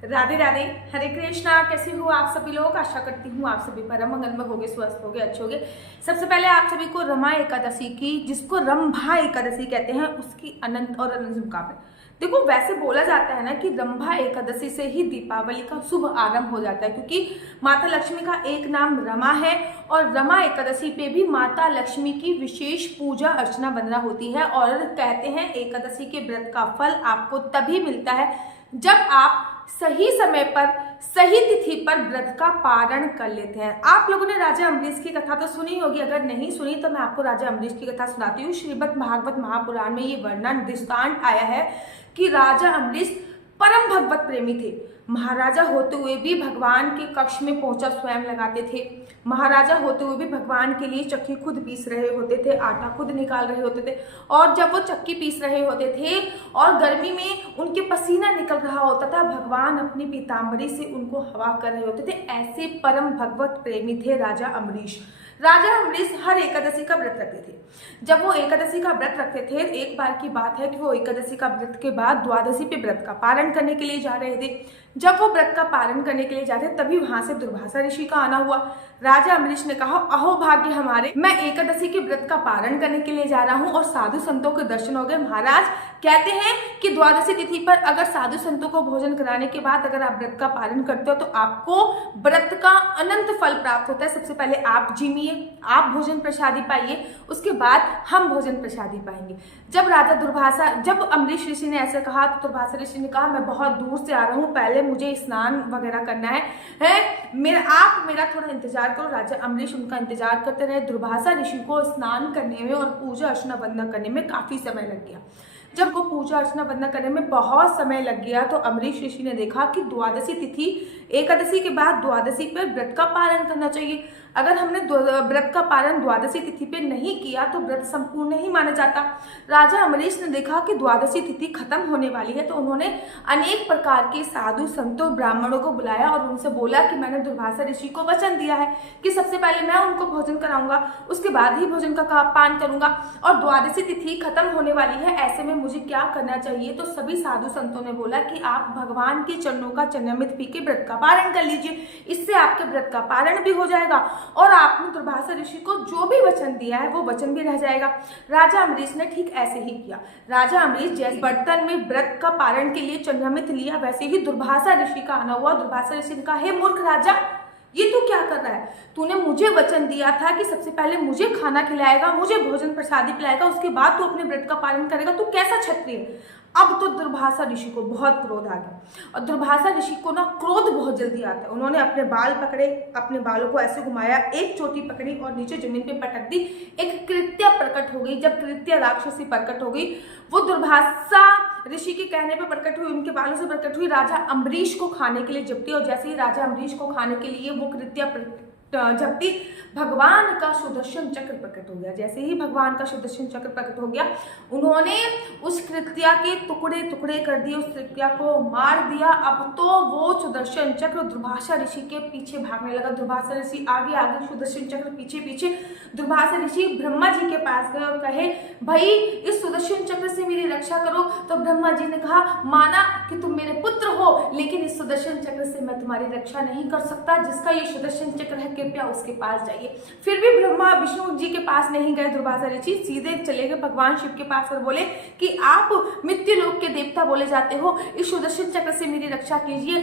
राधे राधे, हरे कृष्णा। कैसे हो आप सभी लोग? आशा करती हूँ आप सभी परम मंगल में होगे, स्वस्थ होगे, अच्छे होगे। सबसे पहले आप सभी को रमा एकादशी की, जिसको रंभा एकादशी कहते हैं, उसकी अनंत और अनंत शुभकामनाएं। देखो, वैसे बोला जाता है ना कि रंभा एकादशी से ही दीपावली का शुभ आरंभ हो जाता है, क्योंकि माता लक्ष्मी का एक नाम रमा है और रमा एकादशी पे भी माता लक्ष्मी की विशेष पूजा अर्चना वंदना होती है। और कहते हैं एकादशी के व्रत का फल आपको तभी मिलता है जब आप सही समय पर सही तिथि पर व्रत का पारण कर लेते हैं। आप लोगों ने राजा अम्बरीश की कथा तो सुनी होगी, अगर नहीं सुनी तो मैं आपको राजा अम्बरीश की कथा सुनाती हूँ। श्रीमद् भागवत महापुराण में ये वर्णन दृष्टांत आया है कि राजा अम्बरीश परम भगवत प्रेमी थे। महाराजा होते हुए भी भगवान के कक्ष में पहुंचा स्वयं लगाते थे। महाराजा होते हुए भी भगवान के लिए चक्की खुद पीस रहे होते थे, आटा खुद निकाल रहे होते थे। और जब वो चक्की पीस रहे होते थे और गर्मी में उनके पसीना निकल रहा होता था, भगवान अपनी पीताम्बरी से उनको हवा कर रहे होते थे। ऐसे परम भगवत प्रेमी थे राजा अम्बरीश। राजा अम्बरीश हर एकादशी का व्रत रखते थे। जब वो एकादशी का व्रत रखते थे, एक बार की बात है कि वो एकादशी का व्रत के बाद द्वादशी पे व्रत का पारण करने के लिए जा रहे थे। जब वो व्रत का पारण करने के लिए जा रहे तभी वहां से दुर्वासा ऋषि का आना हुआ। राजा अम्बरीश ने कहा, अहो भाग्य हमारे, मैं एकादशी के व्रत का पारण करने के लिए जा रहा हूँ और साधु संतों के दर्शन हो गए। महाराज कहते हैं कि द्वादशी तिथि पर अगर साधु संतों को भोजन कराने के बाद अगर आप व्रत का पालन करते हो तो आपको व्रत का अनंत फल प्राप्त होता है। सबसे पहले आप जिमिए, आप भोजन प्रसादी पाइए, उसके बाद हम भोजन प्रसादी पाएंगे। जब अम्बरीश ऋषि ने ऐसे कहा तो दुर्वासा ऋषि ने कहा, मैं बहुत दूर से आ रहा हूँ, पहले मुझे स्नान वगैरह करना है आप मेरा थोड़ा इंतजार करो। राजा अम्बरीश उनका इंतजार करते रहे। दुर्वासा ऋषि को स्नान करने में और पूजा अर्चना वंदना करने में काफी समय लग गया। जब को पूजा अर्चना वंदना करने में बहुत समय लग गया तो अम्बरीश ऋषि ने देखा कि द्वादशी तिथि, एकादशी के बाद द्वादशी पर व्रत का पालन करना चाहिए। अगर हमने व्रत का पालन द्वादशी तिथि पे नहीं किया तो व्रत संपूर्ण नहीं माना जाता। राजा अम्बरीश ने देखा कि द्वादशी तिथि खत्म होने वाली है तो उन्होंने अनेक प्रकार के साधु संतों ब्राह्मणों को बुलाया और उनसे बोला कि मैंने दुर्वासा ऋषि को वचन दिया है कि सबसे पहले मैं उनको भोजन कराऊंगा, उसके बाद ही भोजन का पान करूंगा, और द्वादशी तिथि खत्म होने वाली है, ऐसे में मुझे क्या करना चाहिए। तो सभी साधु संतों ने बोला कि आप भगवान के चरणों का चरणामृत पी के व्रत का पारण कर लीजिए, इससे आपके व्रत का पारण भी हो जाएगा और आपने दुर्वासा ऋषि को जो भी वचन दिया है वो वचन भी रह जाएगा। राजा अम्बरीश ने ठीक ऐसे ही किया। राजा अम्बरीश जैसे बर्तन में व्रत का पारण के लिए चरणामृत लिया, वैसे ही दुर्वासा ऋषि का आना हुआ। दुर्वासा ऋषि ने कहा, हे मूर्ख राजा, ये तू क्या कर रहा है? तूने मुझे वचन दिया था कि सबसे पहले मुझे खाना खिलाएगा, मुझे भोजन प्रसादी पिलाएगा, उसके बाद तू अपने व्रत का पालन करेगा। तू कैसा क्षत्रिय है? अब तो दुर्वासा ऋषि को बहुत क्रोध आ गया और दुर्वासा ऋषि को ना क्रोध बहुत जल्दी आता है। उन्होंने अपने बाल पकड़े, अपने बालों को ऐसे घुमाया, एक चोटी पकड़ी और नीचे जमीन पे पटक दी। एक कृत्या प्रकट हो गई। जब कृत्या राक्षसी प्रकट हो गई, वो दुर्वासा ऋषि के कहने पर प्रकट हुई, उनके बालों से प्रकट हुई, राजा अम्बरीश को खाने के लिए झपटी। और जैसे ही राजा अम्बरीश को खाने के लिए वो कृत्या झपटी, भगवान का सुदर्शन चक्र प्रकट हो गया। जैसे ही भगवान का सुदर्शन चक्र प्रकट हो गया, उन्होंने उस कृत्या के टुकड़े टुकड़े कर दिए, उस कृत्या को मार दिया। अब तो वो सुदर्शन चक्र दुर्वासा ऋषि के पीछे भागने लगा। दुर्वासा ऋषि आगे आगे, सुदर्शन चक्र पीछे पीछे। दुर्वासा ऋषि ब्रह्मा जी के पास गए और कहे, भाई इस सुदर्शन चक्र से मेरी रक्षा करो। तो ब्रह्मा जी ने कहा, माना कि तुम मेरे पुत्र हो, लेकिन इस सुदर्शन चक्र से मैं तुम्हारी रक्षा नहीं कर सकता। जिसका ये सुदर्शन चक्र है, कृपया उसके पास जाइए। फिर भी ब्रह्मा विष्णु जी के पास नहीं गए दुर्वासा ऋषि, सीधे चले गए भगवान शिव के पास और बोले कि आप मृत्यु लोक के देवता बोले जाते हो, इस सुदर्शन चक्र से मेरी रक्षा कीजिए।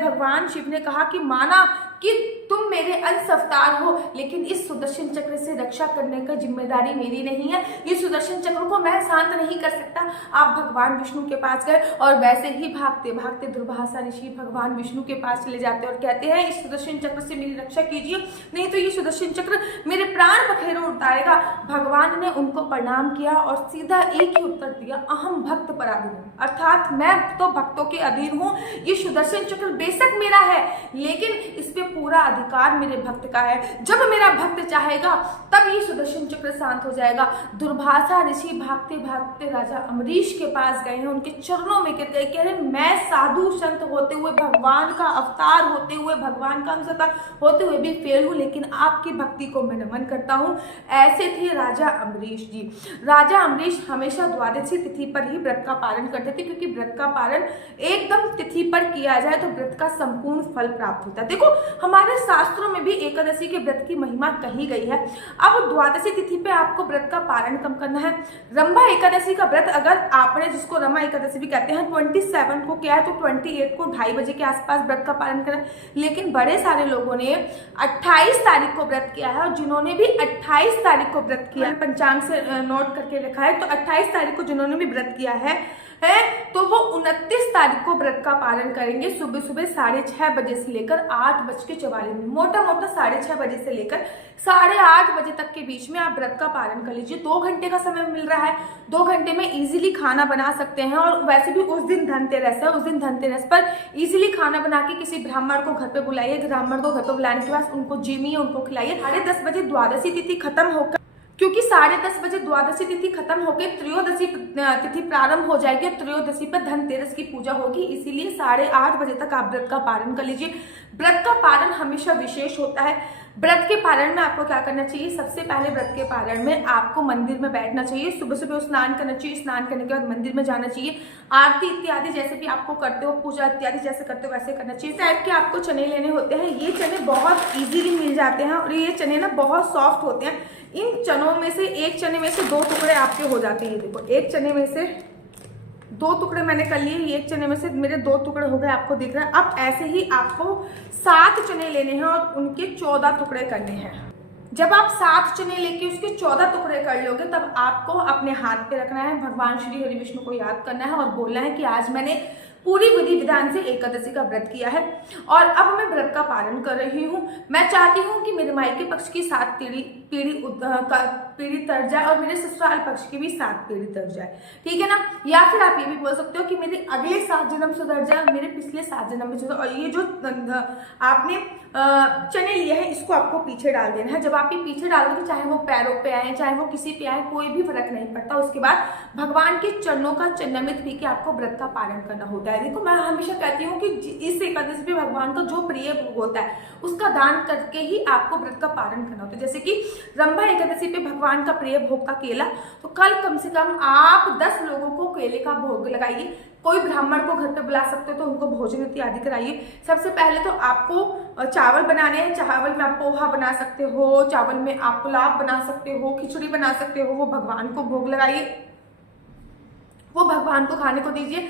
भगवान शिव ने कहा कि माना कि तुम मेरे अंश अवतार हो, लेकिन इस सुदर्शन चक्र से रक्षा करने का जिम्मेदारी मेरी नहीं है। ये सुदर्शन चक्र को मैं शांत नहीं कर सकता। आप भगवान विष्णु के पास गए और वैसे ही भागते भागते दुर्वासा ऋषि भगवान विष्णु के पास चले जाते और कहते हैं, इस सुदर्शन चक्र से मेरी रक्षा कीजिए, नहीं तो ये सुदर्शन चक्र मेरे प्राण पखेरु उतारेगा। भगवान ने उनको प्रणाम किया और सीधा एक ही उत्तर दिया, अहम भक्त पराधीन, अर्थात मैं तो भक्तों के अधीन हूँ। ये सुदर्शन चक्र बेशक मेरा है, लेकिन इस पे पूरा अधिकार मेरे भक्त का है। जब मेरा भक्त चाहेगा तब ये सुदर्शन चक्र शांत हो जाएगा। दुर्वासा ऋषि भागते भागते राजा अम्बरीश के पास गए हैं, उनके चरणों में गिर गए, कह रहे मैं साधु संत होते हुए, भगवान का अवतार होते हुए, भगवान का अंशता होते हुए भी फेल हूँ, लेकिन आपकी भक्ति को मैं नमन करता हूँ। ऐसे थे राजा अम्बरीश जी। राजा अम्बरीश हमेशा द्वादशी तिथि पर ही व्रत का पालन करते थे, क्योंकि व्रत का पालन एकदम तिथि पर किया जाए तो व्रत का संपूर्ण फल प्राप्त होता है। देखो हमारे शास्त्रों में भी एकादशी के व्रत की महिमा कही गई है। अब द्वादशी तिथि पे आपको व्रत का पालन कम करना है। रंभा एकादशी का व्रत अगर आपने, जिसको रमा एकादशी भी कहते हैं, 27 को किया है तो 28 को 2:30 बजे के आसपास व्रत का पालन करें। लेकिन बड़े सारे लोगों ने 28 तारीख को व्रत किया है, और जिन्होंने भी 28 तारीख को व्रत किया है, पंचांग से नोट करके रखा है, तो 28 तारीख को जिन्होंने भी व्रत किया है तो वो 29 तारीख को व्रत का पालन करेंगे। सुबह सुबह 6:30 बजे से लेकर 8:44, मोटा मोटा 6:30 बजे से लेकर 8:30 बजे तक के बीच में आप व्रत का पालन कर लीजिए। 2 घंटे का समय मिल रहा है, 2 घंटे में इजीली खाना बना सकते हैं। और वैसे भी उस दिन धनतेरस है, उस दिन धनतेरस पर इजीली खाना बना के किसी ब्राह्मण को घर पे बुलाइए। ब्राह्मण को घर पे बुलाने के बाद उनको जिमिए, उनको खिलाइए। 10:30 बजे द्वादशी तिथि खत्म होकर, क्योंकि 10:30 बजे द्वादशी तिथि खत्म होकर त्रयोदशी तिथि प्रारंभ हो जाएगी, और त्रयोदशी पर धनतेरस की पूजा होगी, इसीलिए 8:30 बजे तक आप व्रत का पालन कर लीजिए। व्रत का पालन हमेशा विशेष होता है। व्रत के पालन में आपको क्या करना चाहिए? सबसे पहले व्रत के पालन में आपको मंदिर में बैठना चाहिए, सुबह सुबह स्नान करना चाहिए, स्नान करने के बाद मंदिर में जाना चाहिए, आरती इत्यादि जैसे भी आपको करते हो, पूजा इत्यादि जैसे करते हो वैसे करना चाहिए। टाइप के आपको चने लेने होते हैं। ये चने बहुत इजीली मिल जाते हैं, और ये चने ना बहुत सॉफ्ट होते हैं। इन चनों में से एक चने में से 2 टुकड़े आपके हो जाते हैं। ये देखो, एक चने में से 2 टुकड़े मैंने कर लिए, एक चने में से मेरे 2 टुकड़े हो गए, आपको दिख रहा है। अब ऐसे ही आपको 7 चने लेने हैं और उनके 14 टुकड़े करने हैं। जब आप 7 चने लेके उसके 14 टुकड़े कर लोगे, तब आपको अपने हाथ पे रखना है, भगवान श्री हरि विष्णु को याद करना है और बोलना है कि आज मैंने पूरी विधि विधान से एकादशी का व्रत किया है और अब मैं व्रत का पालन कर रही हूँ। मैं चाहती हूँ कि मेरे मायके पक्ष की 7 पीढ़ी तर जाए और मेरे ससुराल पक्ष की भी 7 पीढ़ी तर जाए, ठीक है ना। या फिर आप ये भी बोल सकते हो कि मेरे अगले 7 जन्म सुधर जाए, मेरे पिछले 7 जन्म में सुधर। और ये जो आपने चने लिए हैं, इसको आपको पीछे डाल देना है। जब आप ये पीछे डाल दोगे, चाहे वो पैरों पे आए, चाहे वो किसी पे आए, कोई भी फर्क नहीं पड़ता। उसके बाद भगवान के चरणों का चन्नमित पी के आपको व्रत का पालन करना होता है। देखो, मैं हमेशा कहती हूँ कि इस एकादशी पे भगवान का जो प्रिय भोग होता है उसका दान करके ही आपको व्रत का पालन करना होता है। जैसे कि रंभा एकादशी पे भगवान का प्रिय भोग का केला, तो कल कम से कम आप 10 लोगों को केले का भोग लगाइए। कोई ब्राह्मण को घर पे बुला सकते हो तो उनको भोजन इत्यादि कराइए। सबसे पहले तो आपको चावल बनाने हैं। चावल में आप पोहा बना सकते हो, चावल में आप पुलाव बना सकते हो, खिचड़ी बना सकते हो। वो भगवान को भोग लगाइए, वो भगवान को खाने को दीजिए।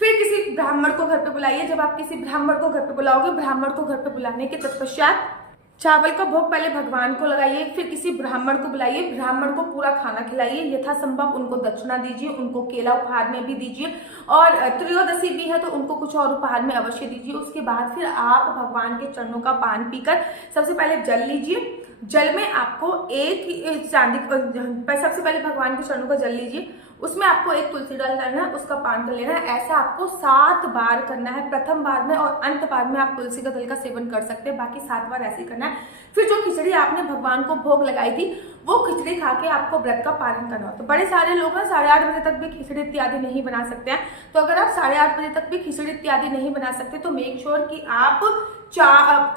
फिर किसी ब्राह्मण को घर पे बुलाइए। जब आप किसी ब्राह्मण को घर पे बुलाओगे, ब्राह्मण को घर पे बुलाने के तत्पश्चात चावल का भोग पहले भगवान को लगाइए, फिर किसी ब्राह्मण को बुलाइए, ब्राह्मण को पूरा खाना खिलाइए, यथासंभव उनको दक्षिणा दीजिए, उनको केला उपहार में भी दीजिए, और त्रयोदशी भी है तो उनको कुछ और उपहार में अवश्य दीजिए। उसके बाद फिर आप भगवान के चरणों का पान पीकर सबसे पहले जल लीजिए। जल में आपको एक चांदी, सबसे पहले भगवान के चरणों का जल लीजिए, उसमें आपको एक तुलसी डाल लेना है, उसका पान कर लेना है। ऐसा आपको 7 बार करना है। प्रथम बार में और अंत बार में आप तुलसी का दल का सेवन कर सकते हैं, बाकी 7 बार ऐसे ही करना है। फिर जो खिचड़ी आपने भगवान को भोग लगाई थी, वो खिचड़ी खा के आपको व्रत का पालन करना हो। तो बड़े सारे लोग हैं 8:30 बजे तक भी खिचड़ी इत्यादि नहीं बना सकते हैं, तो अगर आप 8:30 बजे तक भी खिचड़ी इत्यादि नहीं बना सकते तो मेक श्योर कि आप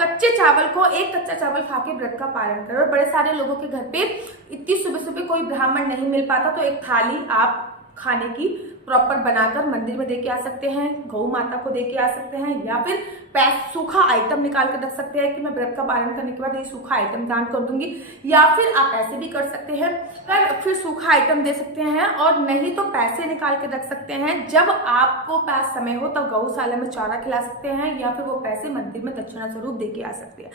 कच्चे चावल को, एक कच्चा चावल खा के व्रत का पालन करो। और बड़े सारे लोगों के घर पे इतनी सुबह सुबह कोई ब्राह्मण नहीं मिल पाता, तो एक थाली आप खाने की प्रॉपर बनाकर मंदिर में देके आ सकते हैं, गौ माता को देके आ सकते हैं, या फिर सूखा आइटम निकाल कर रख सकते हैं कि मैं व्रत का पालन करने के बाद ये सूखा आइटम दान कर दूंगी। या फिर आप ऐसे भी कर सकते हैं, फिर सूखा आइटम दे सकते हैं, और नहीं तो पैसे निकाल के रख सकते हैं। जब आपको पास समय हो तब गौशाला में चारा खिला सकते हैं, या फिर वो पैसे मंदिर में दक्षिणा स्वरूप दे के आ सकते हैं।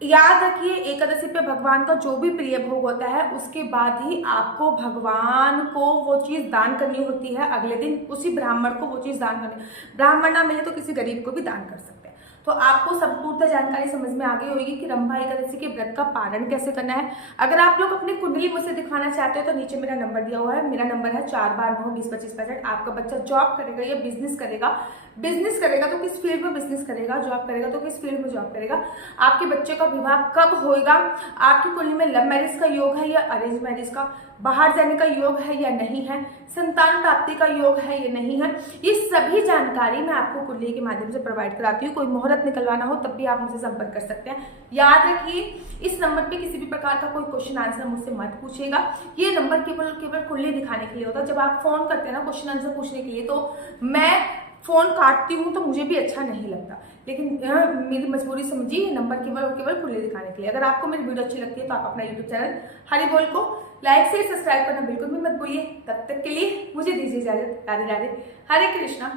याद रखिए, एकादशी पे भगवान का जो भी प्रिय भोग होता है उसके बाद ही आपको भगवान को वो चीज़ दान करनी होती है। अगले दिन उसी ब्राह्मण को वो चीज़ दान करनी, ब्राह्मण ना मिले तो किसी गरीब को भी दान कर सकते हैं। तो आपको संपूर्ण जानकारी समझ में आ गई होगी कि रंभा एकादशी के व्रत का पालन कैसे करना है। अगर आप लोग अपनी कुंडली मुझसे दिखाना चाहते हो तो नीचे मेरा नंबर दिया हुआ है। मेरा नंबर है 4 बार 9 20 25 65। आपका बच्चा जॉब करेगा या बिजनेस करेगा, बिजनेस करेगा तो किस फील्ड में बिजनेस करेगा, जॉब करेगा तो किस फील्ड में जॉब करेगा, आपके बच्चे का विवाह कब होगा, आपकी कुंडली में लव मैरिज का योग है या अरेंज मैरिज का, बाहर जाने का योग है या नहीं है, संतान प्राप्ति का योग है या नहीं है, ये सभी जानकारी मैं आपको कुंडली के माध्यम से प्रोवाइड कराती हूँ। कोई मुहूर्त निकलवाना हो तब भी आप मुझसे संपर्क कर सकते हैं। याद रखिए, इस नंबर पे किसी भी प्रकार का कोई क्वेश्चन आंसर मुझसे मत पूछिएगा। ये नंबर केवल कुंडली दिखाने के लिए होता है। जब आप फोन करते हैं ना क्वेश्चन आंसर पूछने के लिए, तो मैं फोन काटती हूँ तो मुझे भी अच्छा नहीं लगता, लेकिन मेरी मजबूरी समझिए, ये नंबर केवल कुंडली दिखाने के लिए। अगर आपको मेरी वीडियो अच्छी लगती है तो आप अपना यूट्यूब चैनल हरी बोल को लाइक से सब्सक्राइब करना बिल्कुल भी मत भूलिए। तब तक के लिए मुझे दीजिए इजाजत। राधे राधे, हरे कृष्णा।